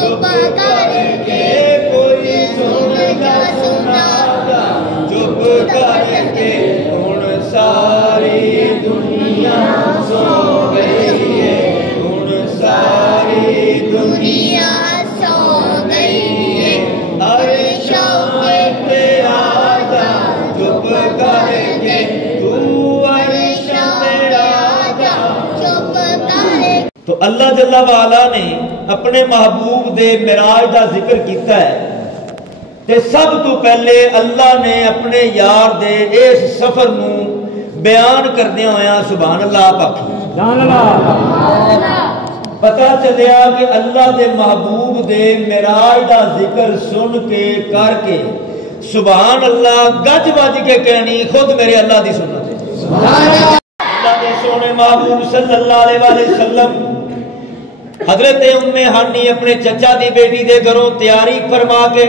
چپ کر کے کوئی سنتا سناتا چپ کر کے ہن ساری دنیا سو گئی ہے ہن ساری دنیا سو گئی ہے عرش پہ آجا چپ کر کے تو عرش پہ آجا چپ کر. تو اللہ جل وعلا نے اپنے محبوب دے معراج دا ذکر کیتا ہے تے سب تو پہلے اللہ نے اپنے یار دے اس سفر نو بیان کردے ہویا سبحان اللہ پاکی سبحان اللہ. پتہ چلیا کہ اللہ دے محبوب دے معراج دا ذکر سن کے کر کے سبحان اللہ گج بج کے کہنی خود میرے اللہ دی سنت ہے. سبحان اللہ. اللہ دے سونے محبوب صلی اللہ علیہ وآلہ وسلم حضرت ام ہانی اپنے چچا دی بیٹی دے گھروں تیاری فرما کے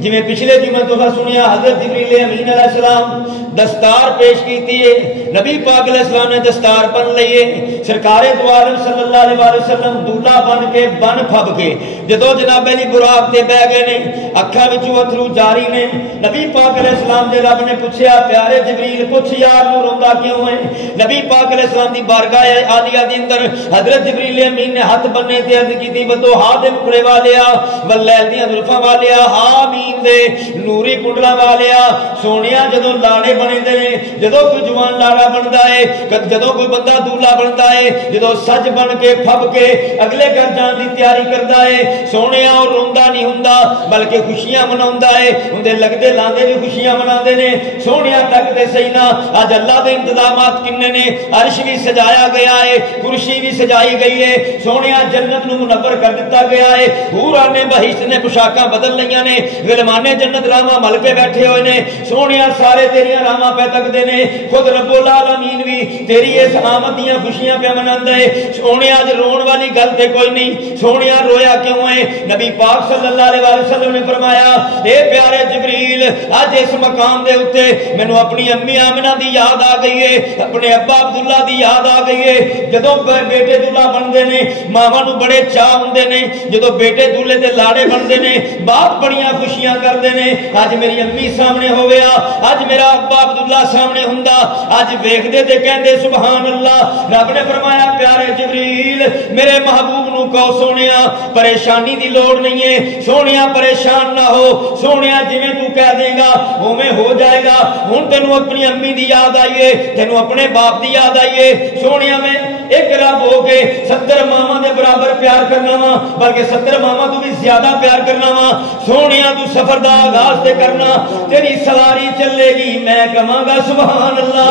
جی میں پچھلے جمعہ تو سنیا حضرت جبریل امین علیہ السلام دستار پیش کیتی ہے نبی پاک علیہ السلام نے دستار بن لئیے سرکار دو عالم صلی اللہ علیہ وسلم دولہ بن کے بن پھب کے جدو جناب علی براق تے بہ گئے نے اکھا وچوں اتھرو جاری نے نبی پاک علیہ السلام دے رب نے پوچھیا پیارے جبریل پوچھ یار نو روندا کیوں ہے نبی پاک علیہ السلام دی بارگاہ عالیہ دے اندر حضرت جبریل امین نے ہاتھ بننے تے عرض کیتی بدو ہا دے مکڑے والیا واللیل دیاں زلفاں والیا حامیم دے نوری کنڈلا والیا سونیا جدو لاڑے بنے دے جدو کوئی جوان لاڑا بندا ہے جدو کوئی بندہ دولا بندا ہے جدو سج بن کے پھب کے اگلے گھر جان دی تیاری کردا ہے سونیا اور روندا نہیں ہوندا بلکہ خوشیاں مناوندا ہے اندے لگدے لاندے بھی خوشیاں مناندے نے سونیا تک تے صحیح نا اج اللہ دے انتظامات کنے نے عرش بھی سجایا گیا ہے کرسی بھی سجائی گئی ہے سونیا جنت نو منور کر دتا گیا ہے حوران نے بہشت نے پوشاکاں بدل لیاں نے غلمانے جنت راما مل کے بیٹھے ہوئے نے سونیا سارے تیریاں راما پہ تکدے نے خود رب العالمین بھی تیری اس آمد دیاں خوشیاں پہ مناندا ہے سونیا اج رون والی گل تے کوئی نہیں سونیا رویا کیوں ہے نبی پاک صلی اللہ علیہ وسلم نے فرمایا اے پیارے جبریل اج اس مقام دے اوتے مینوں اپنی امی آمنہ دی یاد آ گئی ہے اپنے ابا عبداللہ دی یاد آ گئی ہے جدوں بیٹے دولہا بندے نے ماواں نوں بڑے چاہ ہوندے نے جدوں بیٹے دولے تے لاڑے بندے نے باپ بڑیاں خوشیاں کردے نے اج میری امی سامنے ہویا اج میرا ابا عبداللہ سامنے ہوندا اج ویکھدے تے کہندے سبحان اللہ رب نے فرمایا پیارے جبریل میرے محبوب نو کہو سونیا پریشانی دی لوڑ نہیں ہے سونیا پریشان نہ ہو سونیا جویں تو کہہ دے گا اوویں ہو جائے گا ہن تینوں اپنی امی دی یاد آئی ہے تینوں اپنے باپ دی یاد آئی ہے سونیا میں ایک رب ہو کے 70 ماواں دے برابر پیار کرنا وا بلکہ 70 ماواں تو بھی زیادہ پیار کرنا وا سونیا تو سفر دا آغاز تے کرنا تیری سواری چلے گی میں کہاں گا سبحان اللہ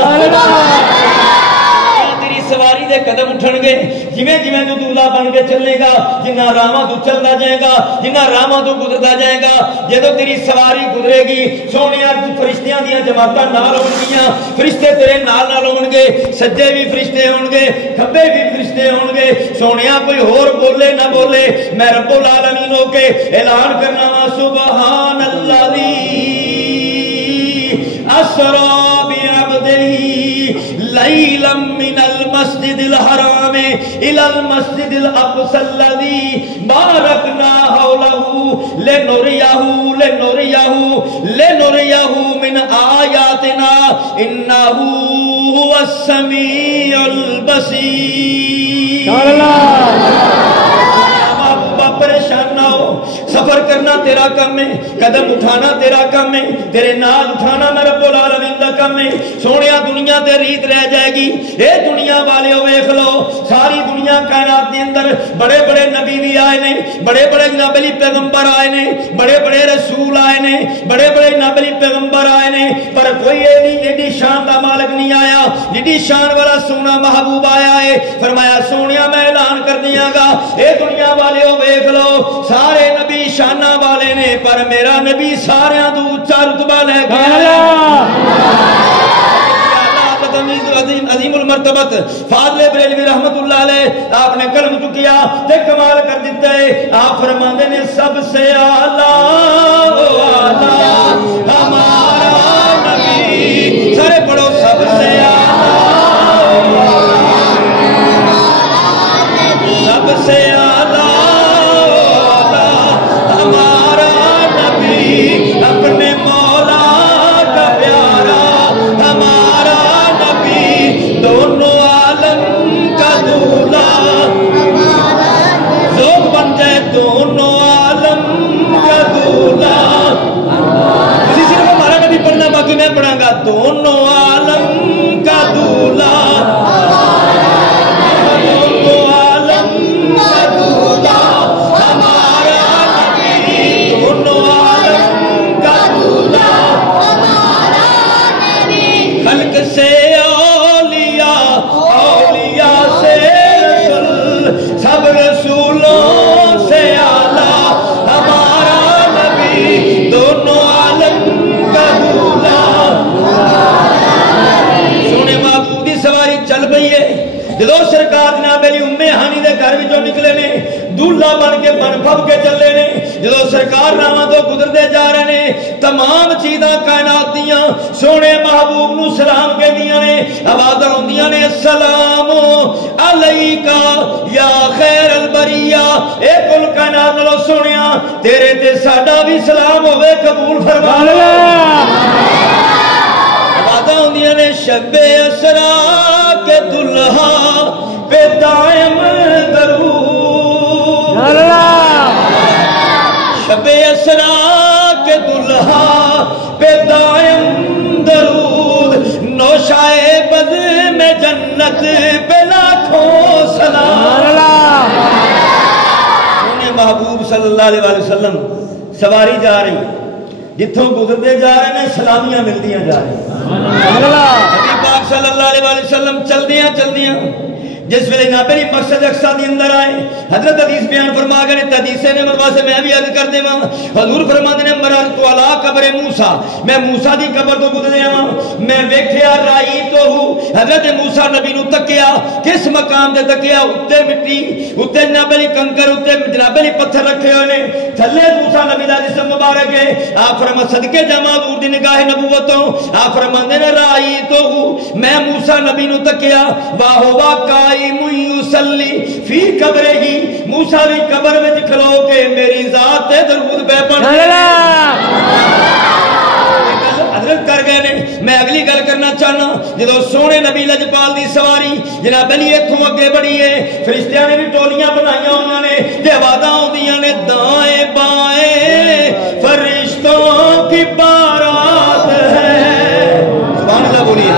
تیری سواری دے قدم اٹھن گے جویں جویں تو دولا بن کے چلے گا جنہ راواں تو چلدا جائے گا جنہ راواں تو گزردا جائے گا جدوں تیری سواری گزرے گی سونیا فرشتیاں دیاں جماعتاں نال ہون گیاں فرشتے تیرے نال نال ہون گے سجے بھی فرشتے ہون گے کھبے بھی فرشتے ہون گے سونیا کوئی ہور بولے نہ بولے میں رب العالمین ہو کے اعلان کرنا وا سبحان اللہ اسرا بعبده ليلا من المسجد الحرام الى المسجد الاقصى الذي باركنا حوله لنريه من آياتنا انه هو السميع البصير پریشان نہ ہو سفر کرنا تیرا کام ہے قدم اٹھانا تیرا کام ہے تیرے نال اٹھانا میں رب العالمین دا کام ہے سونیا دنیا تے ریت رہ جائے گی اے دنیا والے ویکھ لو ساری دنیا کائنات دے اندر بڑے بڑے نبی بھی آئے نے بڑے بڑے جناب علی پیغمبر آئے نے بڑے بڑے رسول آئے نے بڑے بڑے جناب علی پیغمبر آئے نے پر کوئی ایڈی شان دا مالک نہیں آیا جڈی شان والا سونا محبوب آیا ہے فرمایا سونیا میں اعلان کر دیاں گا اے دنیا والے ویکھ لو سارے نبی شانہ والے نے پر میرا نبی سارے تو اچھا رتبہ لے گیا عظیم المرتبت فاضل بریلوی رحمت اللہ علیہ آپ نے کلم چکیا تے کمال کر دیتا ہے آپ فرماندے نے سب سے اعلیٰ ہمارا نبی سارے پڑھو سب سے اعلیٰ سب سے اعلیٰ پھب کے چلے نے جدو سرکار راواں تو گزرتے جا رہے نے تمام چیزاں کائنات دیاں سونے محبوب نو سلام کہندیاں نے آوازاں ہوندیاں نے السلام علیکا یا خیر البریہ اے کل کائنات نالوں سونیا تیرے تے ساڈا بھی سلام ہوے قبول فرما آوازاں ہوندیاں نے شب اسرا کے دلہا پہ دائم درود شب اسرا کے دلہا پہ دائم درود نوشائے بد میں جنت پہ لاکھوں سلام انہیں محبوب صلی اللہ علیہ وسلم سواری جا رہی جتوں گزرتے جا رہے ہیں سلامیاں ملتیاں جا رہی نبی پاک صلی اللہ علیہ وسلم چل دیاں جس ویلے نہ پہلی مقصد اقصا دی اندر آئے حضرت حدیث بیان فرما گئے تحدیثے نے مروا سے میں بھی عرض کر دے وہاں حضور فرماتے نے مررت علی قبر موسیٰ میں موسیٰ دی قبر تو گزرے وہاں میں ویکھیا رائی تو ہوں حضرت موسیٰ نبی نو تکیا کس مقام دے تکیا اتے مٹی اتے جناب علی کنکر اتے جناب علی پتھر رکھے ہوئے نے تھلے موسیٰ نبی دا جسم مبارک ہے آپ فرما صدقے جمع حضور دی نگاہ نبوتوں آپ فرماتے نے رائی تو ہوں میں موسیٰ نبی نو تکیا واہو واقعی یصلی فی قبرہ ہی موسیٰ بھی قبر میں کھلو کے میری ذات درود بے پڑھ حضرت کر گئے نے میں اگلی گل کرنا چاہنا جدو سونے نبی لجپال دی سواری جناب علی اتھوں اگے بڑی ہے فرشتیاں نے بھی ٹولیاں بنائیاں انہوں نے تے آوازاں ہوندیاں نے دائیں بائیں فرشتوں کی بارات ہے سبحان اللہ بولیے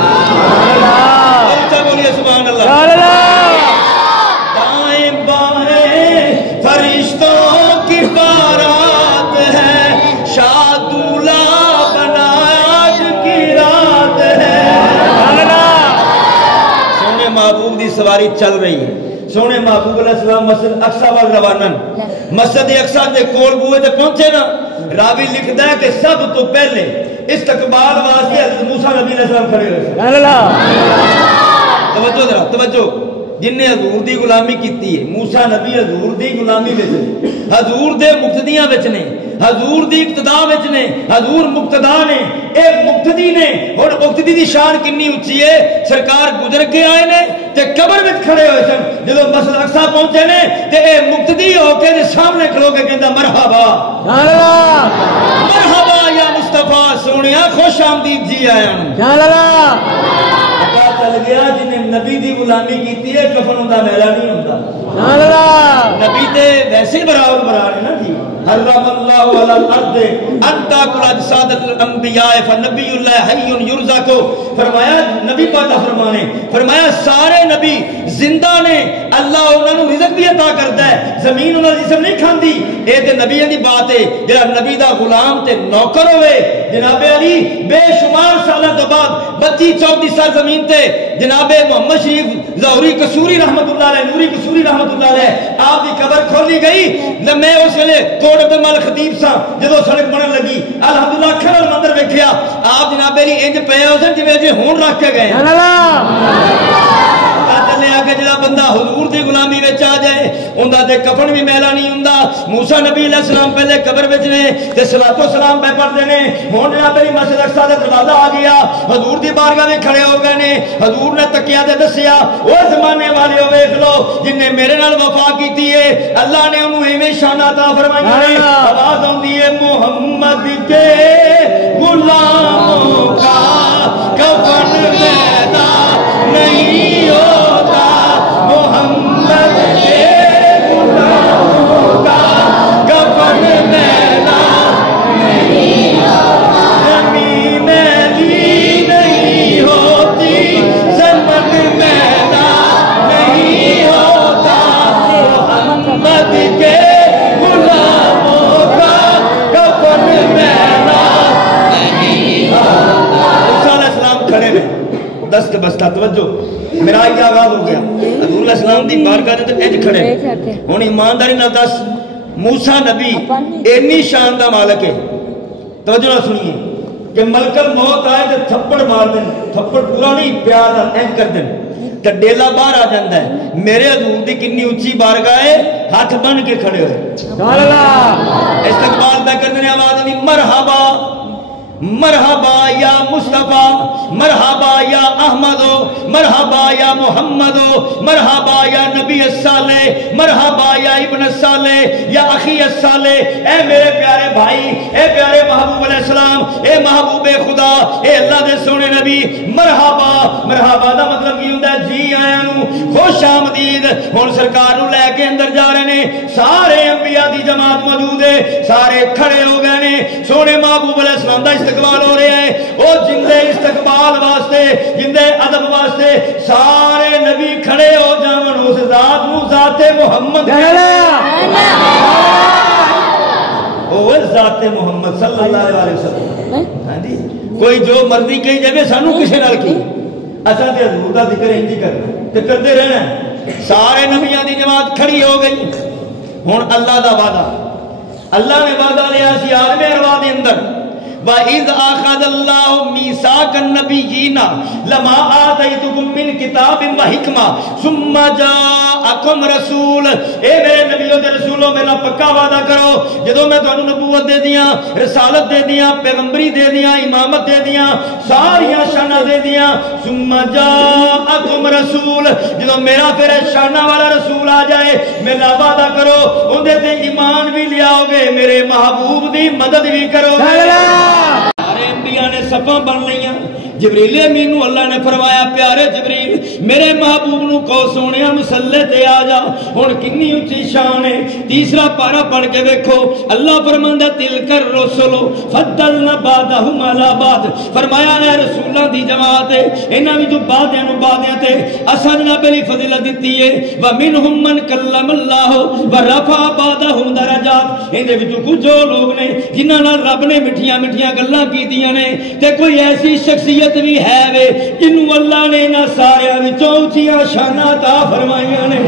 اچھا بولیے سبحان اللہ دائیں بائیں فرشتوں کی بارات ہے شادولہ محبوب دی سواری چل رہی ہے سونے محبوب علیہ السلام مسجد اقصا وال روانن مسجد اقصا دے کول بوئے تے پہنچے نا راوی لکھدا ہے کہ سب تو پہلے استقبال واسطے حضرت موسیٰ نبی علیہ السلام کھڑے ہوئے توجہ ذرا توجہ جن نے حضور دی غلامی کیتی ہے موسیٰ نبی حضور دی غلامی وچ حضور دے مقتدیاں وچ نے حضور دی اقتدا وچ نے حضور مقتدا نے اے مقتدی نے اور مقتدی دی شان کنی اونچی ہے سرکار گزر کے آئے نے تے قبر وچ کھڑے ہوئے سن جدوں مسجد اقصا پہنچے نے تے اے مقتدی ہو کے دے سامنے کھلو کے کہندا مرحبا مرحبا یا مصطفیٰ سونیا خوش آمدید جی آیا پتہ چل گیا جنہیں نبی دی غلامی کیتی ہے کفن ہوندا میلا نہیں ہوندا نبی تے ویسے براؤ برا ہے نا جی حرم اللہ علی الارض انتا کل اجساد الانبیاء فنبی اللہ حی یرزقو فرمایا نبی پاک فرمانے فرمایا سارے نبی زندہ نے اللہ انہوں نے رزق بھی عطا کرتا ہے زمین انہوں نے جسم نہیں کھاندی اے تے نبیوں دی بات ہے جڑا نبی دا غلام تے نوکر ہوئے جناب علی بے شمار سالہ تو بعد 32-34 سال زمین تے جناب محمد شریف ظہوری قصوری رحمت اللہ علیہ نوری قصوری رحمت اللہ علیہ آپ دی قبر کھولی گئی میں اس ویلے کوٹ عبد المال خطیب سا جدو سڑک بنن لگی الحمدللہ کھڑل مندر ویکھیا آپ جناب علی انج پئے ہوسن جویں جے ہون رکھ کے گئے چلے آگے جڑا بندہ حضور دی غلامی وچ آ جائے اوندا تے کفن بھی میلا نہیں ہوندا موسیٰ نبی علیہ السلام پہلے قبر وچ نے تے صلاۃ و سلام پہ پڑھدے نے ہن جناب علی مسجد اقصا دا دروازہ آ گیا حضور دی بارگاہ وچ کھڑے ہو گئے نے حضور نے تکیا تے دسیا او زمانے والے ویکھ لو جن نے میرے نال وفا کیتی ہے اللہ نے انہوں ایویں شان عطا فرمائیاں نے آواز آندی ہے محمد کے غلاموں کا کفن میلا نہیں ہوتا محمد کے غلاموں کا کفن میلا نہیں ہوتا زمین میلی نہیں ہوتی زمن میلا نہیں ہوتا محمد کے غلاموں کا کفن میلا نہیں ہوتا موسیٰ علیہ السلام کھڑے میں دست بستہ توجہ میرا کیا آغاز ہو گیا حضور علیہ السلام دی بارگاہ دے تے انج کھڑے ہن ایمانداری نال دس موسیٰ نبی اینی شان دا مالک ہے توجہ نہ سنیے کہ ملک الموت آئے تے تھپڑ مار دیں تھپڑ پورا نہیں پیار نال انج کر دیں ڈیلا باہر آ جاتا ہے. میرے حضور دی کنی اچھی بارگاہ ہے, ہاتھ بن کے کھڑے ہوئے استقبال پہ کرتے ہیں. آواز نہیں مرحبا مرحبا یا مصطفیٰ, مرحبا یا احمدو, مرحبا یا محمدو, مرحبا یا نبی الصالح, مرحبا یا ابن الصالح یا اخی الصالح. اے میرے پیارے بھائی, اے پیارے محبوب علیہ السلام, اے محبوب خدا, اے اللہ دے سونے نبی, مرحبا. مرحبا دا مطلب کی ہوتا ہے جی آیا نو, خوش آمدید. ہن سرکار نو لے کے اندر جا رہے نے, سارے انبیاء دی جماعت موجود ہے, سارے کھڑے ہو گئے نے. سونے محبوب علیہ السلام دا استقبال ہو رہا ہے. وہ جندے استقبال واسطے, جندے ادب واسطے سارے نبی کھڑے ہو جاون اس ذات نو ذات محمد, وہ ذات محمد صلی اللہ علیہ وسلم. کوئی جو مرضی کہی جائے سانو کسی نال کی, اصل تے حضور دا ذکر انج کرنا تے کرتے رہنا. سارے نبیاں دی جماعت کھڑی ہو گئی. ہن اللہ دا وعدہ, اللہ نے وعدہ لیا سی عالم ارواح دے اندر, وَإِذْ أَخَذَ اللَّهُ مِيثَاقَ النَّبِيِّينَ لَمَا آتَيْتُكُم مِّن كِتَابٍ وَحِكْمَةٍ ثُمَّ جَاءَكُمْ رَسُولٌ. اے میرے نبیوں تے رسولوں, میرا پکا وعدہ کرو جدوں میں تانوں نبوت دے دیاں, رسالت دے دیاں, پیغمبری دے دیاں, امامت دے دیاں, ساریاں شاناں دے دیاں. ثُمَّ جَاءَكُمْ رَسُولٌ, جدوں میرا پھر شاناں والا رسول آ جائے, میرا وعدہ کرو اندے تے ایمان بھی لیاؤ گے, میرے محبوب دی مدد بھی کرو گے. سارے انبیاء نے صفاں بن لیاں. جبریل امین نو اللہ نے فرمایا پیارے جبریل میرے محبوب نو کو سونیا مسلے تے آ جا. ہن کنی اونچی شان ہے. تیسرا پارا پڑھ کے دیکھو, اللہ فرماندا تلک الرسل فضلنا بعضهم على بعض. فرمایا اے رسولاں دی جماعت ہے, انہاں وچ بعضیاں نو بعضیاں تے اساں جناب علی فضیلت دتی ہے. ومنهم من کلم اللہ ورفع بعضهم درجات. ان دے وچ کچھ لوگ نے جنہاں نال رب نے میٹھیاں میٹھیاں گلاں کیتیاں نے, تے کوئی ایسی شخصیت بھی ہے وے جنوں اللہ نے انہاں سارے وچوں اونچیاں شاناں عطا فرمائیاں نے,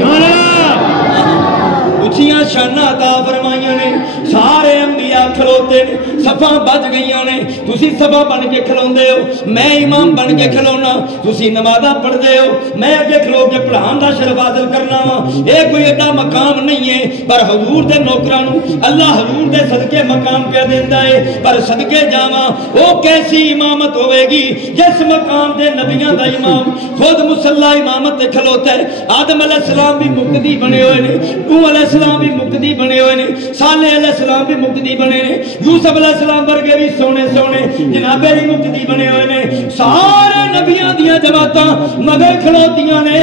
اونچیاں شاناں عطا فرمائیاں نے. سارے انبیاء کھلوتے نے, صفاں بج گئیاں نے. تسی صفاں بن کے کھلوندے ہو, میں امام بن کے کھلونا, تسی نمازاں پڑھدے ہو, میں اگے کھلو کے پڑھان دا شرف حاصل کرنا وا. اے کوئی ایڈا مقام نہیں ہے, پر حضور دے نوکراں نو اللہ حضور دے صدقے مقام پہ دیندا ہے. پر صدقے جاواں او کیسی امامت ہوے گی جس مقام دے نبیاں دا امام خود مصلی امامت تے کھلوتا ہے. آدم علیہ السلام بھی مقتدی بنے ہوئے نے, نوح علیہ السلام بھی مقتدی بنے ہوئے نے, صالح علیہ السلام بھی مقتدی بنے نے, یوسف علیہ السلام ورگے بھی سونے سونے جناب علی مقتدی بنے ہوئے نے. سارے نبیاں دیاں جماعتاں مگر کھلوتیاں نے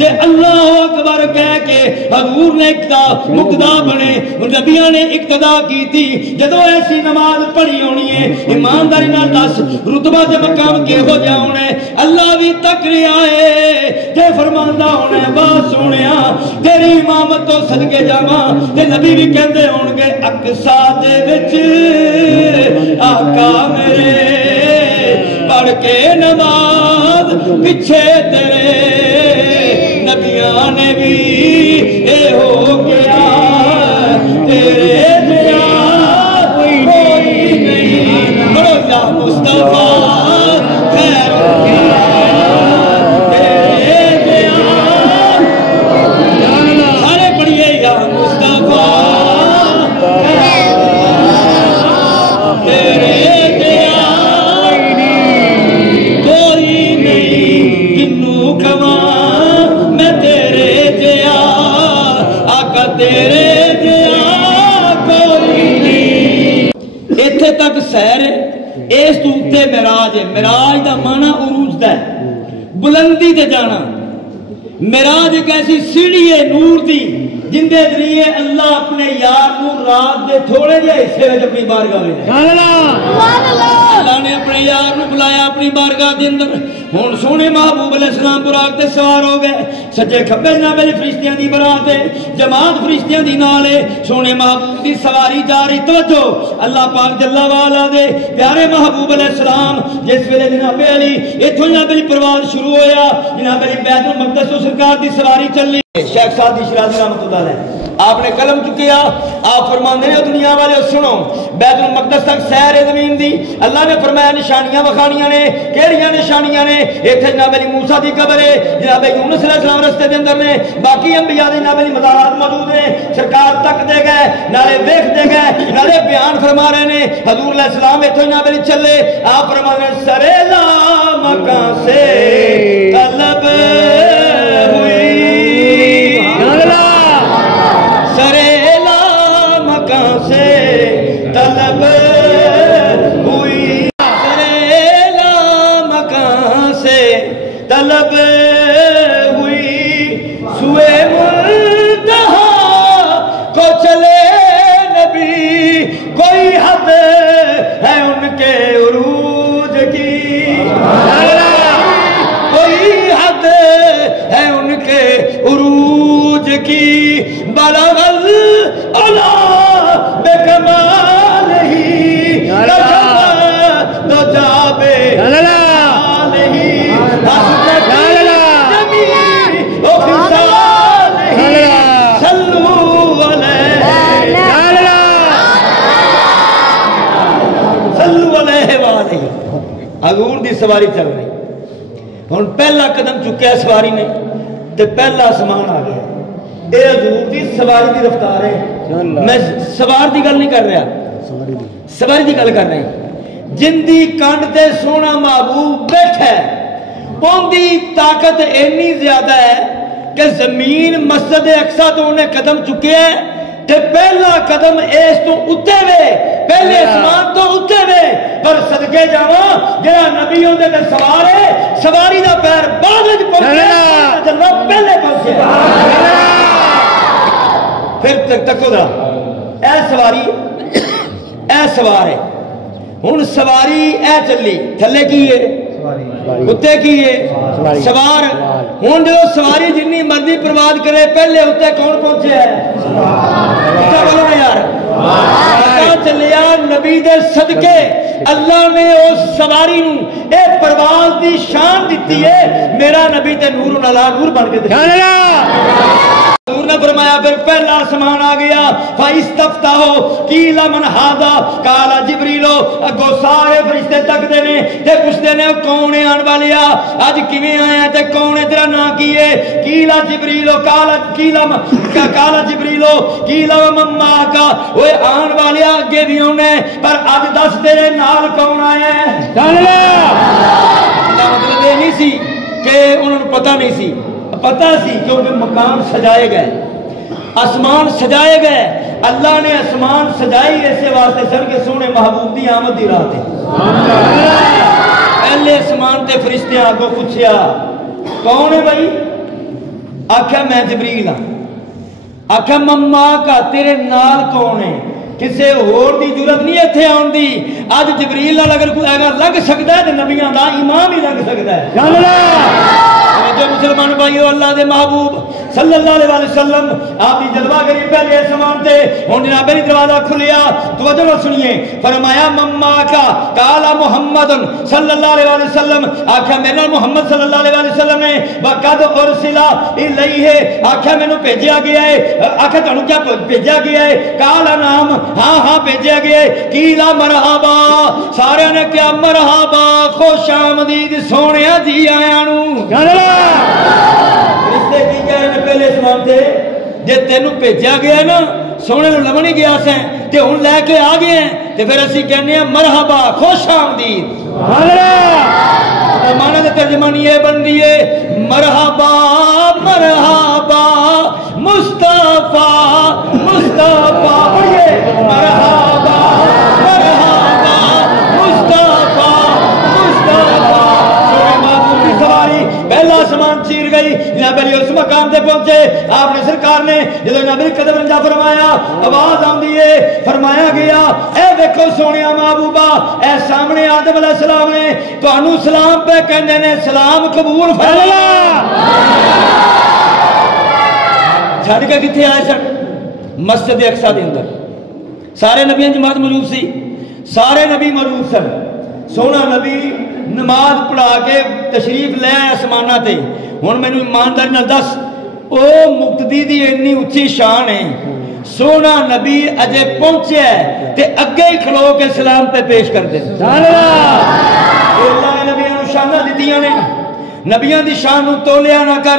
تے اللہ اکبر کہہ کے حضور نے مقتدا بنے. نبیاں نے اقتدا کی تھی. جدو ایسی نماز پڑھی ہونی ہے, ایمانداری نال دس رتبہ تے مقام کے ہو جا ہونے, اللہ بھی تک رہا ہے تے فرماندا ہونے با سونیا تیری امامت تو صدقے جاواں. تے نبی بھی کہندے ہون گے اقصا دے وچ آقا میرے پڑھ کے نماز پیچھے تیرے نبیاں نے بھی اے ہو گیا, تیرے جیا کوئی نہیں. بڑو یا مصطفیٰ خیر تیرے جیا, سارے پڑھیے یا مصطفیٰ تیرے جیا کوئی نہیں. کنوں کھواں میں تیرے جیا, آقا تیرے جیا کوئی نہیں. ایتھے تک سیر ہے, اس تو اتے معراج ہے. معراج دا معنی عروج دا ہے, بلندی تے جانا. معراج ایک ایسی سیڑھی ہے نور دی جن دے ذریعے اللہ اپنے یار کو رات دے تھوڑے جے حصے وچ اپنی بارگاہ میں اللہ نے اپنے یار کو بلایا اپنی بارگاہ دے اندر. ہن سونے محبوب علیہ السلام براق تے سوار ہو گئے, سجے کھبے جناب علی فرشتیاں دی برات ہے, جماعت فرشتیاں دی نال ہے. سونے محبوب دی سواری جا رہی. توجہ اللہ پاک جل والا دے پیارے محبوب علیہ السلام جس ویلے جناب علی ایتھوں جناب علی پرواز شروع ہویا, جناب علی بیت المقدس تو سرکار دی سواری چلی. شیخ سعدی شیرازی رحمۃ اللہ علیہ آپ نے قلم چکیا آپ فرماندے نے دنیا والے سنو بیت المقدس تک سیر زمین دی اللہ نے فرمایا نشانیاں وکھانیاں نے کیڑیاں نشانیاں نے ایتھے جناب علی موسیٰ دی قبر ہے جناب یونس علیہ السلام رستے دے اندر نے باقی انبیاء دے جناب علی مزارات موجود نے سرکار تک دے گئے نالے دیکھ دے گئے نالے بیان فرما رہے نے حضور علیہ السلام ایتھے جناب علی چلے آپ فرما رہے ہیں سریلا مکان سے طلب سریلا مکان سے طلب ہوئی سریلا مکان سے طلب ہوئی سوئے منتہا کو چلے نبی کوئی حد ہے ان کے عروج کی کوئی حد ہے ان کے عروج کی بلغ العلا بکمال ہی کشف دو جابے حال ہی حسنت جمیع و خصال ہی صلو علیہ صلو علیہ وآلہ حضور دی سواری چل رہی ہن پہلا قدم چکیا سواری نے تے پہلا آسمان آ گیا اے حضور دی سواری دی رفتار ہے میں سوار دی گل نہیں کر رہا سواری دی گل کر رہے ہیں جن دی کانڈ تے سونا محبوب بیٹھا ہے ان دی طاقت اینی زیادہ ہے کہ زمین مسجد اقصی تو انہیں قدم چکے ہیں تے پہلا قدم اس تو اتے وے پہلے اسمان تو اتے وے پر صدقے جاواں جہاں نبی ہوندے تے سوار ہے سواری دا پیر بعد وچ پہنچے جناب پہلے پہنچے پھر تکو دا اے سوار ہے ہن سواری اے چلی تھلے کی ہے کتے کی ہے سوار ہن جو سواری جنی مرضی پرواز کرے پہلے اتنے کون پہنچے ہے بولو نا یار پتہ چلیا نبی دے صدقے اللہ نے اس سواری نو اے پرواز دی شان دیتی ہے میرا نبی تے نور علی نور بن کے دکھا حضور نے فرمایا پھر پہلا آسمان آ گیا فَإِسْتَفْتَحُوا قِيلَ مَنْ هَذَا قَالَ جِبْرِيلُ اگوں سارے فرشتے تکدے نے تے پوچھدے نے کون ہے آن والیا اج کیویں آیا تے کون ہے تیرا نام کی ہے قِيلَ جِبْرِيلُ قَالَ جِبْرِيلُ قِيلَ وَمَن مَّعَكَ اوے آن والیا اگے بھی ہونے پر اج دس تیرے نال کون آیا ہے سبحان اللہ مطلب یہ نہیں سی کہ انہوں نے پتہ نہیں سی پتہ سی کیونکہ مقام سجائے گئے آسمان سجائے گئے اللہ نے آسمان سجائی ایسے واسطے سن کے سونے محبوب دی آمد دی رات ہے پہلے آسمان تے فرشتے آگوں پوچھیا کون ہے بھائی آکھا میں جبریل ہاں آکھا مما کا تیرے نال کون ہے کسے اور دی ضرورت نہیں ایتھے آن دی اج جبریل نال اگر کوئی لگ سکتا ہے تے نبیاں دا امام ہی لگ سکتا ہے سبحان اللہ جو مسلمان بھائیو اللہ دے محبوب صلی اللہ علیہ وسلم آپ کی جذبہ کری پہلے سامان تے ہن جناب میری دروازہ کھلیا توجہ نال سنیے فرمایا مما کا قال محمد صلی اللہ علیہ وسلم آکھا میرے محمد صلی اللہ علیہ وسلم نے وقد ارسل الیہ آکھا مینوں بھیجا گیا ہے آکھا تانوں کیا بھیجا گیا ہے قال نام ہاں بھیجا گیا ہے قیل مرحبا سارے نے کیا مرحبا خوش آمدید سونیا جی آیا نو رشتے کی کہہ رہے ہیں پہلے اسلام تھے جے تینوں بھیجا گیا نا سونے نو لمن ہی گیا سیں تے ہن لے کے آ گئے ہیں تے پھر اسی کہنے ہیں مرحبا خوش آمدید معنی تے ترجمانی یہ بن رہی ہے مرحبا مرحبا مصطفیٰ مصطفیٰ پڑھئے مرحبا مرحبا مصطفیٰ مصطفیٰ سونے محبوب کی سواری پہلا آسمان چیر گئی جناب علی اس مقام تے پہنچے آپ نے سرکار نے جدو جناب علی قدم رنجا فرمایا آواز آندی ہے فرمایا گیا اے دیکھو سونیا محبوبہ اے سامنے آدم علیہ السلام نے تو انو سلام پہ کہنے نے سلام قبول فرمایا چھڑ کے کتھے آئے سن مسجد اقصی دے اندر سارے نبیان جماعت موجود سی سارے نبی موجود سن سونا نبی نماز پڑھا کے تشریف لے آئے آسمانہ تے ہن مینوں ایمانداری نال دس او مقتدی دی اتنی اچھی شان ہے، سونا نبی اجے پہنچے تے اگے ہی کھلو کے سلام پہ پیش کر دے. اللہ نے نبیاں نو شانہ دیتیاں نے، نبیاں دی شان نو تولیا نہ کر،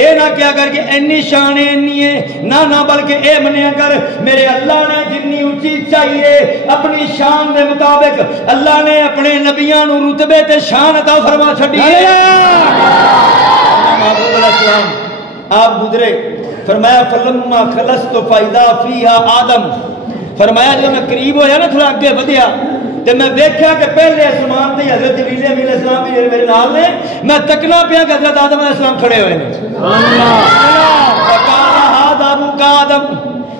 اے نہ کیا کر کے اینی شان ہے اینی ہے، نہ بلکہ اے منیا کر میرے اللہ نے جنی اونچی چاہیے اپنی شان دے مطابق اللہ نے اپنے نبیاں نو رتبے تے شان عطا فرما چھڈی ہے. محبوب علیہ السلام آپ گزرے، فرمایا فلما خلصت فاذا فیہا آدم، فرمایا جب میں قریب ہویا نا تھوڑا اگے ودیا تے میں دیکھا کہ پہلے آسمان تے حضرت جبریل علیہ السلام بھی میرے نال نے، میں تکنا پیا کہ حضرت آدم علیہ السلام کھڑے ہوئے ہیں. فقال هذا ابوک آدم،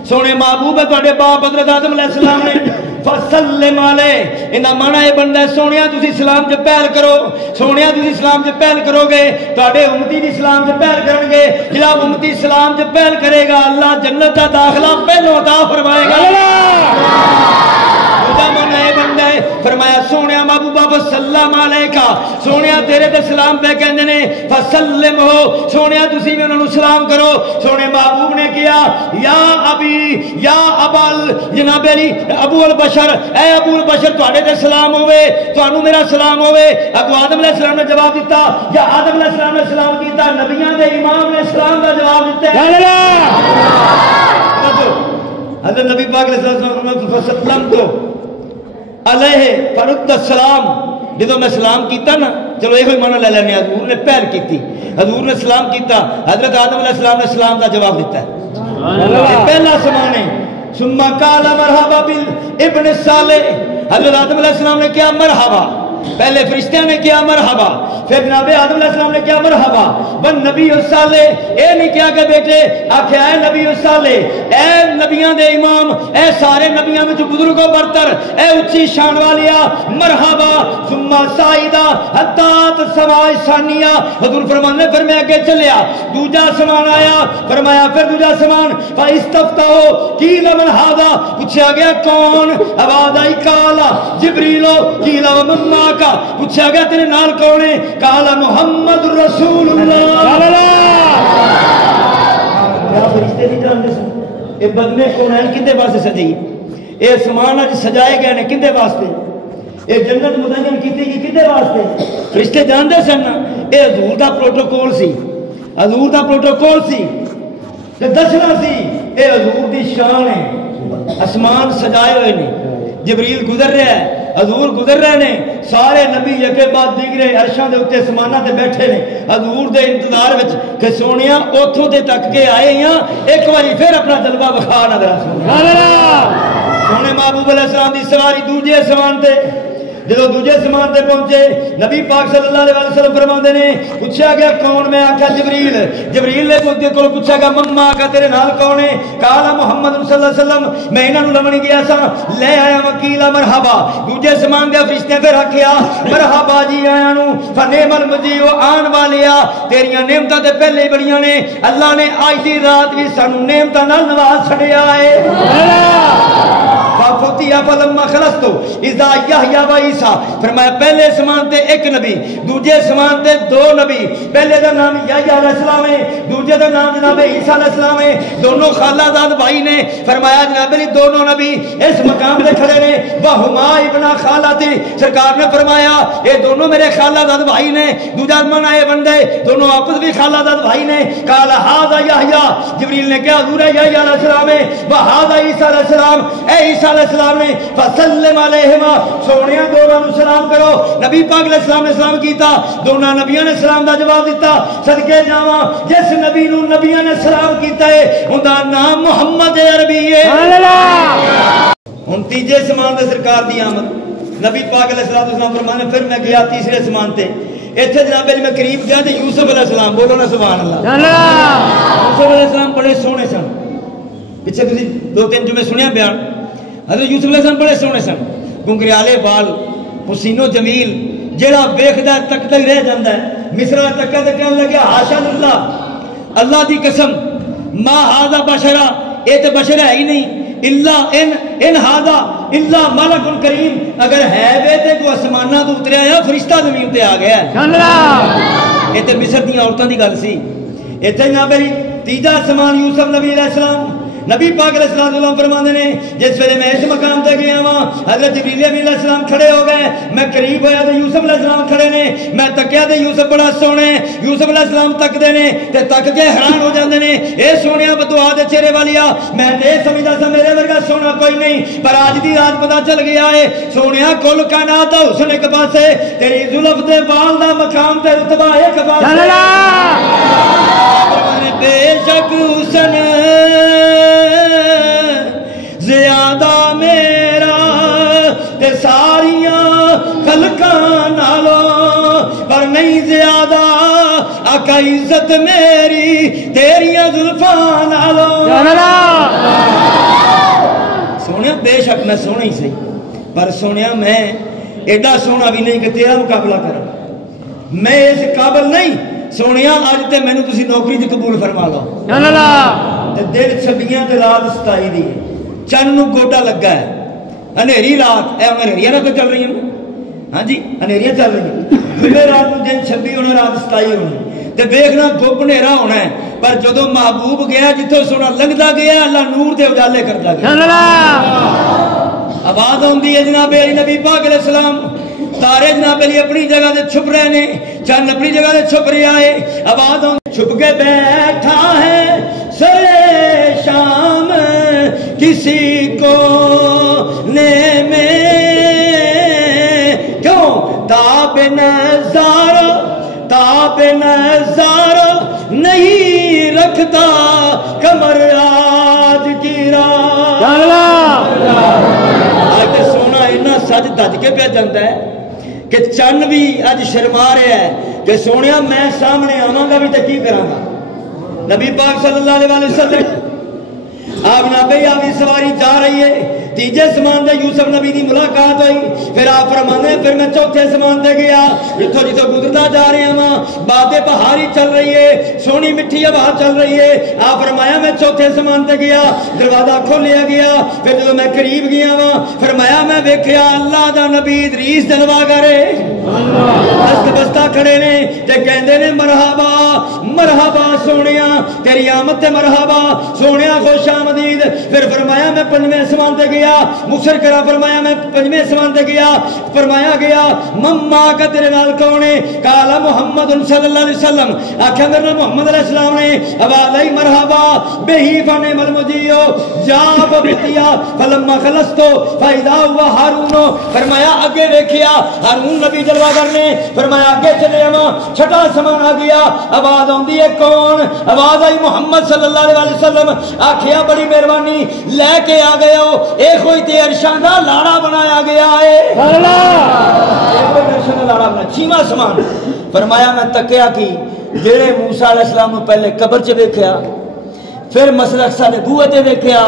سونے محبوب ہے تواڈے باپ حضرت آدم علیہ السلام نے. فسلم علیہ، انہاں مانا یہ بندہ ہے سونیا تسی سلام جو پہل کرو، سونیا تسی سلام جو پہل کرو گے تواڈے امتی دی سلام جو پہل کرن گے، جڑا امتی سلام جو پہل کرے گا اللہ جنت دا داخلہ پہلو عطا فرمائے گا. فرمایا سونیا محبوبہ فسلم علیکہ، سونیا تیرے تے سلام پہ کہندے نے فسلم ہو، سونیا تسی بھی انہوں سلام کرو. سونے محبوب نے کیا یا ابی یا ابال جناب علی ابو البشر، اے ابو البشر تواڈے تے سلام ہوئے، تانوں میرا سلام ہوئے. اگو آدم علیہ السلام نے جواب دیتا یا آدم علیہ السلام نے سلام کیتا، نبیاں دے امام نے سلام دا جواب دیتا ہے. حضرت نبی پاک علیہ السلام نے فسلم تو علیہ فرد السلام، جدو میں سلام کیتا نا، چلو یہ معنی لے لینے، حضور نے پہل کیتی، حضور نے سلام کیتا، حضرت آدم علیہ السلام نے سلام دا جواب دیتا ہے. پہلا سمان ہے ثم قال مرحبا بالابن الصالح، حضرت آدم علیہ السلام نے کیا مرحبا، پہلے فرشتیاں نے کیا مرحبا، پھر جناب آدم علیہ السلام نے کیا مرحبا والنبی الصالح، اے نہیں کیا کہ بیٹے آکھیا اے نبی الصالح، اے نبیاں دے امام، اے سارے نبیاں میں جو بزرگوں برتر، اے اچھی شان والیا مرحبا. ثم سائدہ حتات سماع ثانیہ، حضور فرمانے پھر میں آگے چلیا، دوجا سمان آیا، فرمایا پھر دوجا سمان فاستفتحوا قیل من ھذا، پوچھا گیا کون، آواز آئی کالا جبریلو قیل ومن معک، پوچھا گیا تیرے نال کون ہے، کالا محمد رسول اللہ. کیا فرشتے نہیں جانتے سن یہ بدمے کون ہیں، کندے واسطے سجائی، یہ سامان اج سجائے گئے نے کندے واسطے، یہ جنت مدین کیتی گئی کندے واسطے، فرشتے جانتے سن نا، یہ حضور دا پروٹوکول سی، حضور دا پروٹوکول سی تے دسنا سی، یہ حضور دی شان ہے. آسمان سجائے ہوئے نے، جبریل گزر رہا ہے، حضور گزر رہے نے، سارے نبی یکے بعد دیگرے عرشاں دے اوتے سمانہ تے بیٹھے نے حضور دے انتظار وچ کہ سونیا اوتھوں تے تک کے آئے ہیں، ایک باری پھر اپنا جلوہ بخا نظر سونے محبوب علیہ السلام دی سواری دوجے سمان تے جدو دوجے سمان تے پہنچے نبی پاک صلی اللہ علیہ وسلم فرماندے نے پوچھا گیا کون، میں آکھا جبریل، جبریل نے پوچھا گیا مما کا تیرے نال کون ہے، کالا محمد صلی اللہ علیہ وسلم، میں انہاں نوں لمن گیا سا لے آیا وکیلا مرحبا. دوجے سمان دے فرشتے پھر آکھیا مرحبا جی آیا نوں فنعم المجیء آن والیا، تیریاں نعمتاں تے پہلے ہی بڑیاں نے، اللہ نے آج دی رات بھی سانوں نعمتاں نال نواز چھڑیا ہے. ففتیا فلما خلصتو اذا یحییٰ و عیسیٰ، فرمایا پہلے سمان تے ایک نبی، دوجے سمان تے دو نبی، پہلے دا نام یحییٰ علیہ السلام ہے، دوجے دا نام جناب عیسیٰ علیہ السلام ہے، دونوں خالہ داد بھائی نے. فرمایا جناب علی دونوں نبی اس مقام تے کھڑے نے، وہما ابن خالتی، سرکار نے فرمایا یہ دونوں میرے خالہ داد بھائی نے. دوجا مانا یہ بندے دونوں آپس بھی خالہ داد بھائی نے. قال ھذا یحییٰ، جبریل نے کہا حضور یحییٰ علیہ السلام ہے، وھذا عیسیٰ علیہ السلام، اے عیسیٰ علیہ السلام نے فسلم علیہما، سونیا دونوں نو سلام کرو. نبی پاک علیہ السلام نے سلام کیتا، دونوں نبیوں نے سلام دا جواب دیتا. صدقے جاواں جس نبی نو نبیوں نے سلام کیتا ہے اوندا نام محمد عربی ہے. ہن تیجے سمان دے سرکار دی آمد، نبی پاک علیہ السلام فرمانے پھر میں گیا تیسرے سمان تے، ایتھے جناب علی میں قریب گیا تے یوسف علیہ السلام، بولو نا سبحان اللہ. یوسف علیہ السلام بڑے سونے سن، پیچھے تسی دو تین جمعے سنیا بیان، حضرت یوسف علیہ السلام بڑے سونے سن، گنگریالے بال، حسین و جمیل، جیڑا ویکھدا ہے تکدا ہی رہ جاندا ہے. مصر تکا تے کہن لگا حاشا اللہ، اللہ دی قسم ما ھذا بشرا، اے تے بشر ہے ہی نہیں، الا ان ھذا الا ملک کریم، اگر ہے وے تے کو آسماناں تو اتریا یا فرشتہ زمین تے آ گیا ہے. یہ تے مصر دی عورتاں دی گل سی. ایتھے جناب میری تیجا آسمان یوسف نبی علیہ السلام نبی پاک علیہ السلام فرماندے نے جس ویلے میں اس مقام تے گیا ہاں حضرت جبریل علیہ السلام کھڑے ہو گئے میں قریب ہویا تے یوسف علیہ السلام کھڑے نے میں تکیا تے یوسف بڑا سونے یوسف علیہ السلام تکدے نے تے تک کے حیران ہو جاندے نے اے سونیا بدعا دے چہرے والیا میں تے سمجھدا سا میرے ورگا سونا کوئی نہیں پر آج دی رات پتہ چل گیا ہے سونیا کل کائنات دا حسن ایک پاسے تیری زلف دے بال دا مقام تے رتبہ ایک پاسے بے شک حسن زیادہ میرا تے ساریاں خلقاں نالوں پر نہیں زیادہ آقا عزت میری تیریاں زلفاں نالوں سونے بے شک میں سونا ہی صحیح پر سونیا میں ایڈا سونا بھی نہیں کہ تیرا مقابلہ کرا میں اس قابل نہیں سونیا آج تے میں نے تسی نوکری دی قبول فرما لو تے دل 26 تے رات 27 دی چند نو گوٹا لگا ہے انہیری رات اے انہیریاں نہ تو چل رہی ہیں ہاں جی انہیریاں چل رہی ہیں جمعے رات نو دن 26 ہونا رات 27 ہونا تے دیکھنا گھپ ہنیرا ہونا ہے پر جدو محبوب گیا جتوں سونا لگتا گیا اللہ نور دے اجالے کرتا گیا آواز آندی ہے جناب علی نبی پاک علیہ السلام تارے جناب علی اپنی جگہ دے چھپ رہے نے چند اپنی جگہ دے چھپ رہے آئے آواز آندی چھپ کے بیٹھا ہے سرے شام کسی کو نے میں کیوں تاب نظارہ نہیں رکھتا کمر آج کی رات آج سونا اتنا سج دج کے پہ جاتا ہے کہ چند بھی اج شرما رہا ہے کہ سونیا میں سامنے آواں گا بھی تو کی کراں گا نبی پاک صلی اللہ علیہ وسلم آپ نبی آوی سواری جا رہی ہے تیجے سمان دے یوسف نبی دی ملاقات ہوئی پھر آپ فرمانے پھر میں چوتھے سمان دے گیا جتوں جتوں گزرتا جا رہے ہیں باتیں پہاڑی چل رہی ہے سونی مٹھی ہوا چل رہی ہے آپ فرمایا میں چوتھے سمان دے گیا دروازہ کھولیا گیا پھر جب میں قریب گیا فرمایا میں ویکھیا اللہ دا نبی ادریس جلوہ کرے دست بستہ کھڑے نے تے کہندے نے مرحبا مرحبا سونیا تیری آمد تے مرحبا سونیا خوش آمدید پھر فرمایا میں پنجویں سمان تے گیا مکسر کرا فرمایا میں پنجویں سمان تے گیا فرمایا گیا مما کا تیرے نال کون ہے کالا محمد صلی اللہ علیہ وسلم آکھا میرے محمد علیہ السلام نے آواز آئی مرحبا بہی فانے ملمجیو جا ببتیا فلما خلصتو فائدہ ہوا ہارونو فرمایا آگے دیکھیا ہارون نبی جلوہ کرنے فرمایا آگے چلے ہما چھٹا سمان آ گیا آواز آندی ہے کون آواز آئی محمد صلی اللہ علیہ وسلم آکھیا بڑی مہربانی لے کے آ گئے ہو ایک ہوئی تے ارشان دا لاڑا بنایا گیا ہے چھیواں سمان فرمایا میں تکیا کی جیڑے موسیٰ علیہ السلام نے پہلے قبر چ دیکھیا پھر مسجد اقصی دے بوئے تے دیکھیا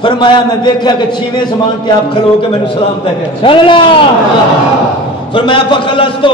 فرمایا میں دیکھیا کہ چھیویں سمان کے آپ کھلو کے میں نے سلام دے گیا فرمایا فخلصتو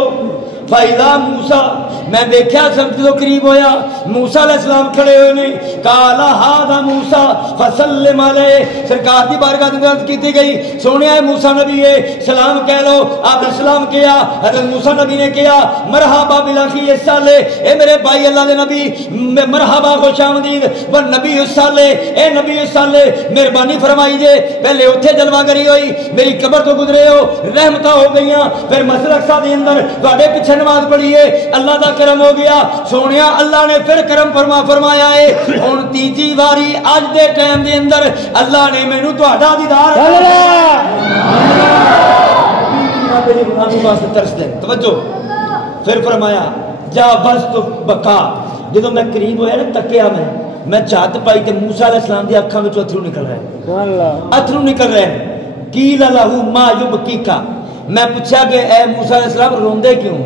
فائدہ موسیٰ میں دیکھیا سب جو قریب ہویا موسیٰ علیہ السلام کھڑے ہوئے نے کالا ہادا موسیٰ فسلم علیہ سرکار دی بارگاہ دنگاز کی گئی سونے آئے موسیٰ نبی ہے سلام کہہ لو آپ نے سلام کیا حضرت موسیٰ نبی نے کیا مرحبا بلاخی اس سالے اے میرے بھائی اللہ دے نبی مرحبا خوش آمدید ور نبی اس سالے اے نبی اس سالے مہربانی فرمائی جے پہلے اتھے جلوہ کری ہوئی میری قبر تو گزرے ہو رحمتہ ہو گئیاں پھر مسجد اقصی دے اندر واڑے پیچھے نماز پڑھی ہے اللہ دا کرم ہو گیا سونیا اللہ نے پھر کرم فرمایا ہے ہن تیجی واری اج دے ٹائم دے اندر اللہ نے مینوں تہاڈا دیدار میری گناہوں واسطے ترس دے توجہ پھر فرمایا جا وسط بقا جدوں میں قریب ہویا نا تکیا میں جھات پائی تے موسیٰ علیہ السلام دی اکھاں وچوں اتھرو نکل رہے اتھرو نکل رہے قیل لہ ما یبکیکا میں پوچھا کہ اے موسیٰ علیہ السلام روندے کیوں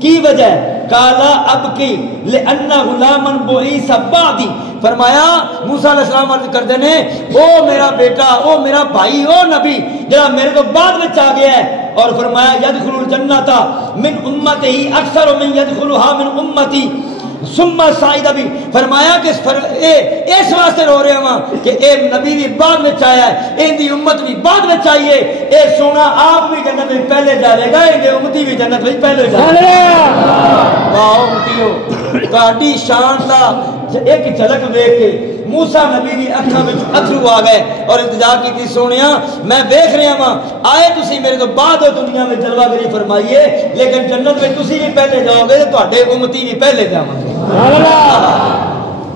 کی وجہ کالا اب کی لئن غلامن بعیث بعدی فرمایا موسیٰ علیہ السلام عرض کر دینے او میرا بیٹا او میرا بھائی او نبی جڑا میرے تو بعد میں چاہ گیا ہے اور فرمایا یدخل الجنتا من امت ہی اکثر من یدخلها من امتی سمہ سائدہ بھی فرمایا کہ اس واسطے رو رہے ہیں کہ اے نبی بھی بعد میں چاہیا ہے ان دی امت بھی بعد میں چاہیے اے سونا آپ بھی جنت میں پہلے جائے گا ان دی امتی بھی جنت میں پہلے جائے گا واہ امتیو کاٹی شان دا ایک جھلک ویکھ کے موسیٰ نبی دی اکھاں وچ اتھرو آ گئے اور التجا کی سونیا میں ویکھ رہا ہاں آئے تسی میرے تو بعد دنیا میں جلوہ گری فرمائیے لیکن جنت میں تسی بھی پہلے جاؤ گے تواڈے امتی بھی پہلے جاؤں گے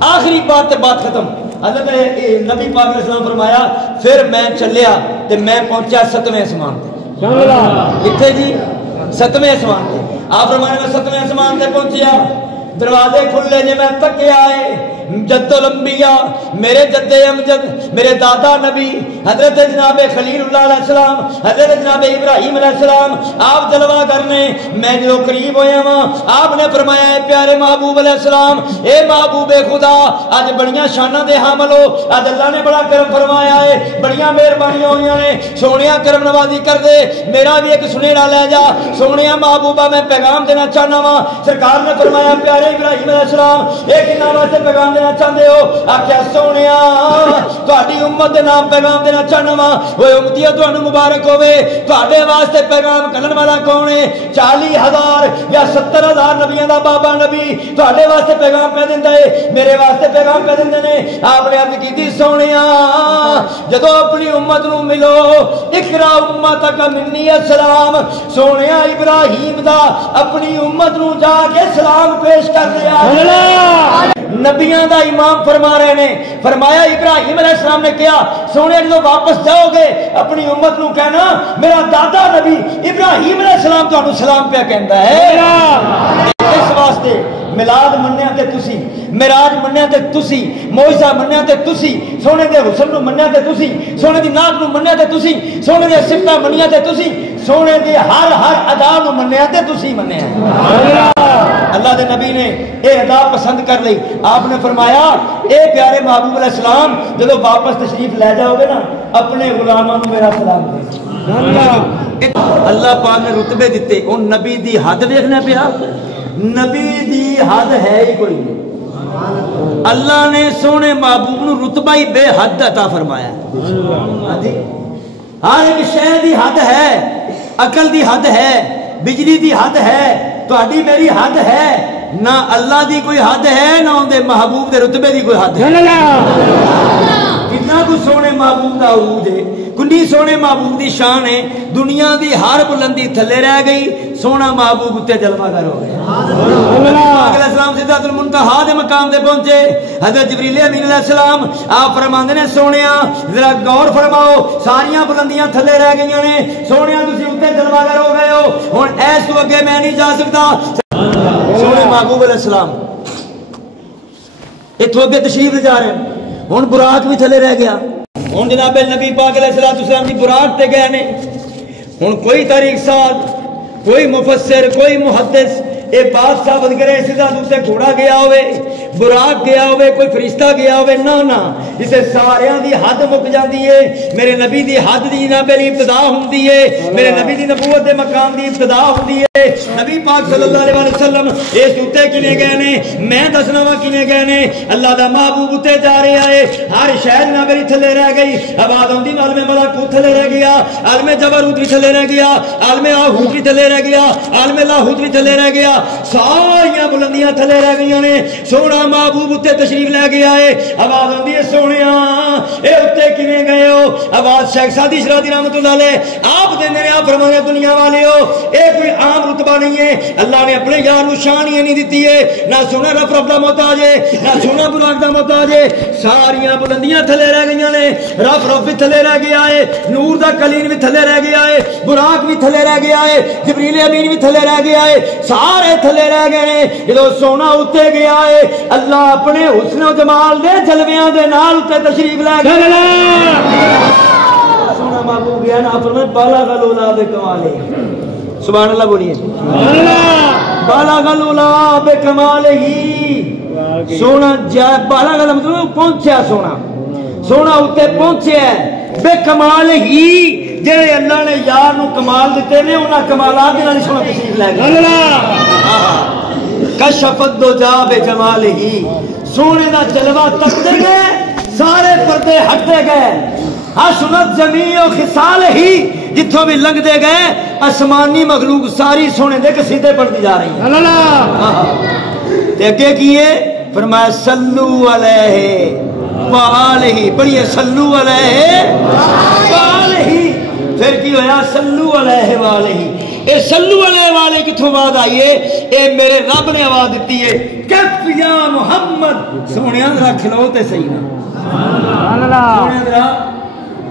آخری بات تے بات ختم حضرت نبی پاک علیہ السلام فرمایا پھر میں چلیا تے میں پہنچا 7ویں آسمان تے کتھے جی 7ویں آسمان تے آپ فرمایا میں 7ویں آسمان تے پہنچیا دروازے کھلے جے میں تکے آئے جد الانبیاء میرے جد امجد میرے دادا نبی حضرت جناب خلیل اللہ علیہ السلام حضرت جناب ابراہیم علیہ السلام آپ جلوہ کرنے میں جو قریب ہوئے ہاں آپ نے فرمایا اے پیارے محبوب علیہ السلام اے محبوب خدا آج بڑیاں شانہ دے حامل ہو آج اللہ نے بڑا کرم فرمایا ہے بڑیاں مہربانیاں ہوئی نے سونیا کرم نوازی کر دے میرا بھی ایک سنیرا لے جا سونیا محبوبہ میں پیغام دینا چاہنا وا سرکار نے فرمایا پیارے ابراہیم علیہ السلام ایک نام سے پیغام دینا چاہتے ہو آخیا سونیا تہاڈی امت دے نام پیغام دینا چاہنا وا اوے امتیاں تانوں مبارک ہوے تہاڈے واسطے پیغام کلن والا کون ہے 40,000 یا 70,000 نبیاں دا بابا نبی تہاڈے واسطے پیغام پہ دیندا ہے میرے واسطے پیغام پہ دیندے نے آپ نے عرض کیتی سونیا جدوں اپنی امت نو ملو اقرا امتک منی السلام سونیا ابراہیم دا اپنی امت نو جا کے سلام پیش کر دیا نبیاں دا امام فرما رہے نے فرمایا ابراہیم علیہ السلام نے کیا سونے جو واپس جاؤ گے اپنی امت نو کہنا میرا دادا نبی ابراہیم علیہ السلام تو سلام پہ کہندا ہے اس واسطے میلاد منیا تے تسی معراج منیا تے تسی معجزہ منیا تے تسی سونے دے حسن نو منیا تے تسی سونے دی ناک نو منیا تے تسی سونے دے صفتاں منیا تے تسی سونے دی ہر ادا نو منیا تے تسی منیا اللہ دے نبی نے اے ادا پسند کر لی آپ نے فرمایا اے پیارے محبوب علیہ السلام جب واپس تشریف لے جاؤ گے نا اپنے غلاموں کو میرا سلام دے اللہ پاک نے رتبے دیتے ان نبی دی حد دیکھنے پیا نبی دی حد ہے ہی کوئی نہیں اللہ نے سونے محبوب نو رتبہ ہی بے حد عطا فرمایا ہر ایک شے دی حد ہے عقل دی حد ہے بجلی دی حد ہے تہاڈی میری حد ہے نہ اللہ دی کوئی حد ہے نہ ان دے محبوب دے رتبے دی کوئی حد ہے کتنا کچھ سونے محبوب دا عروج ہے کنی سونے محبوب دی شان ہے دنیا دی ہر بلندی تھلے رہ گئی سونا محبوب اتے جلوہ گر ہو گیا علیہ السلام سدرۃ المنتہا دے مقام دے پہنچے حضرت جبریل امین علیہ السلام آپ فرماندے نے سونیا ذرا غور فرماؤ ساریاں بلندیاں تھلے رہ گئیاں نے سونیا تسی اتے جلوہ گر ہو گئے ہو ہن ایس تو اگے میں نہیں جا سکتا سونے محبوب علیہ السلام اتھوں اگے تشریف لے جا رہے ہیں ہن براق بھی تھلے رہ گیا ہن جناب نبی پاک علیہ السلام دی براق تے گئے نے ہن کوئی تاریخ ساز کوئی مفسر کوئی محدث اے بات ثابت کرے اسی طرح دوسرے گھوڑا گیا ہوئے براق گیا ہوئے کوئی فرشتہ گیا ہوئے نہ اسے ساریاں دی حد مک جاندی ہے میرے نبی دی حد دی جناب علی ابتدا ہوندی ہے میرے نبی دی نبوت دے مقام دی ابتدا ہوندی ہے نبی پاک صلی اللہ علیہ وسلم اس تے کنے گئے نے میں دسنا وا کنے گئے نے اللہ دا محبوب تے جا رہا ہے ہر شہر جناب علی تھلے رہ گئی آواز ہوندی عالم ملکوت تھلے رہ گیا عالم جبروت بھی تھلے رہ گیا عالم آہوت بھی تھلے رہ گیا عالم لاہوت بھی تھلے رہ گیا ساریاں بلندیاں تھلے رہ گئی نے سونا محبوب اتے تشریف لے گیا ہے آواز ہوندی ہے سونیا اے اتے کنے گئے ہو آواز شیخ سعدی شرادی رحمت اللہ علیہ آپ دیندے نے آپ فرمایا دنیا والے ہو اے کوئی عام رتبہ نہیں ہے اللہ نے اپنے یار نو شان ہی نہیں دیتی ہے نہ سونا رف رف دا محتاج ہے نہ سونا براق دا محتاج ہے ساریاں بلندیاں تھلے رہ گئی نے رف رف بھی تھلے رہ گیا ہے نور دا کلین بھی تھلے رہ گیا ہے براق بھی تھلے رہ گیا ہے جبریل امین بھی تھلے رہ گیا ہے سارے تھلے رہ گئے نے جدو سونا اتے گیا ہے اللہ اپنے حسن و جمال دے جلویاں دے نال اتے تشریف لے گیا سونا محبوب گیا نا فرمائے بالا غلولا بے کمالے سبحان اللہ بولیے بالا غلولا بے کمالے ہی سونا جائے بالا غلولا مطلب پہنچیا سونا اتے پہنچیا بے کمال ہی جڑے اللہ نے یار نو کمال دیتے نے انہاں کمالات دے نال سونا تشریف لے گیا کشفت دو جا بے جمال ہی سونے دا جلوہ تکتے گئے سارے پردے ہٹتے گئے حسنت جمیع و خصال ہی جتھوں بھی لنگ دے گئے اسمانی مخلوق ساری سونے دے کسیدے پڑھتی جا رہی ہیں تے اگے کیے فرمایا سلو علیہ وآلہ، پڑھیے سلو علیہ وآلہ، پھر کی ہویا سلو علیہ وآلہ۔ اے سلو علیہ وآلہ کتھوں آواز آئیے؟ اے میرے رب نے آواز دیتی ہے کف یا محمد، سونیاں ذرا کھلو تے صحیح نا، سونیاں ذرا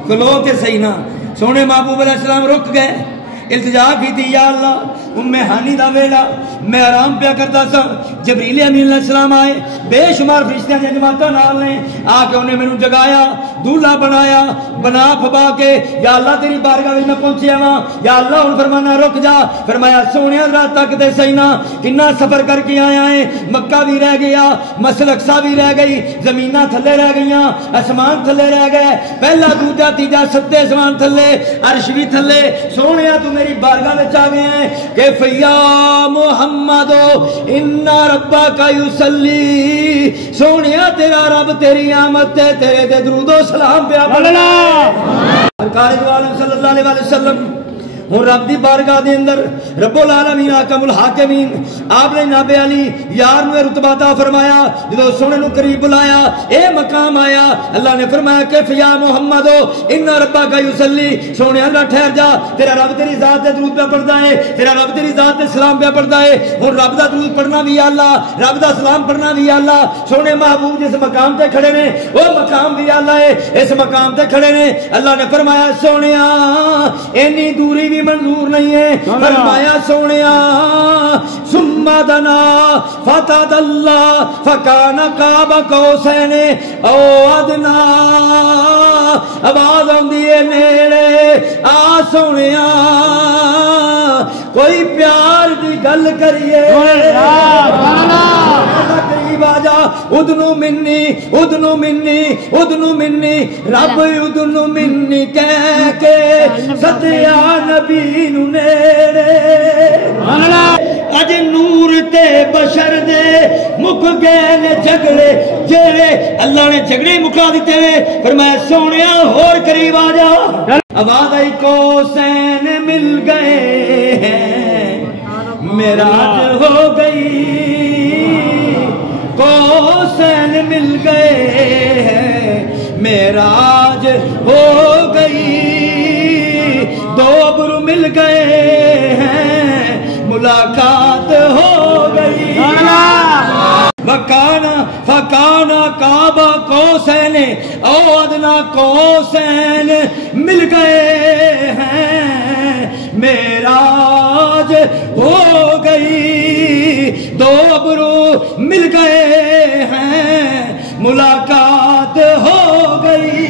کھلو تے صحیح نا۔ سونے محبوب علیہ السلام رک گئے، التجا کی تھی یا اللہ ام ہانی دا ویلا میں آرام پیا کرتا سا، جبریل امین علیہ السلام آئے، بے شمار فرشتیاں دی جماعتاں نال نے آ کے انہیں مینوں جگایا، دولہا بنایا، بنا پھبا کے یا اللہ تیری بارگاہ وچ میں پہنچیا وا، یا اللہ ہن فرمانا رک جا، فرمایا سونیا رات تک تے سہی نا، کنا سفر کر کے آیا ہے، مکہ بھی رہ گیا، مسجد اقصی بھی رہ گئی، زمیناں تھلے رہ گئیاں، آسمان تھلے رہ گئے، پہلا دوجا تیجا ستے آسمان تھلے، عرش بھی تھلے، سونیا تو میری بارگاہ وچ آ گئے ہیں کہ فیا محمد ان ربک یصلی، سونیا تیرا رب تیری آمد تے تیرے تے درود و سلام پیا پڑھنا۔ سرکار دو عالم صلی اللہ علیہ وسلم ہوں رب دی بارگاہ دے اندر رب العالمین حاکم الحاکمین آپ نے جناب علی یار نے رتبہ عطا فرمایا، جدو سونے نو قریب بلایا اے مقام آیا، اللہ نے فرمایا کہ یا محمد ان ربک یصلی، سونے اللہ ٹھہر جا، تیرا رب تیری ذات تے درود پہ پڑھدا ہے، تیرا رب تیری ذات تے سلام پہ پڑھدا ہے، ہن رب دا درود پڑھنا بھی اللہ، رب دا سلام پڑھنا بھی اللہ، سونے محبوب جس مقام تے کھڑے نے وہ مقام بھی اللہ ہے، اس مقام تے کھڑے نے، اللہ نے فرمایا سونیا اینی دوری منظور نہیں ہے، فرمایا سونیا ثم دنا فتدلى فكان قاب قوسين او ادنى، آواز آندی ہے نیڑے آ سونیا کوئی پیار دی گل کریے، قریب آ جا، ادنو منی ادنو منی ادنو منی، رب ادنو منی کہہ کے ستیا نبی نو نیڑے، اج نور تے بشر دے مک گئے نے جھگڑے، جڑے اللہ نے جھگڑے مکا دیتے ہیں، فرمایا سونیا اور قریب آ جا، آواز آئی قوسین مل گئے ہیں معراج ہو گئی، قوسین مل گئے ہیں معراج ہو گئی، دو ابرو مل گئے ہیں ملاقات ہو گئی، وکانا فکانا قاب قوسین او ادنا، قوسین مل گئے ہیں معراج ہو گئی، دو ابرو مل گئے ہیں ملاقات ہو گئی۔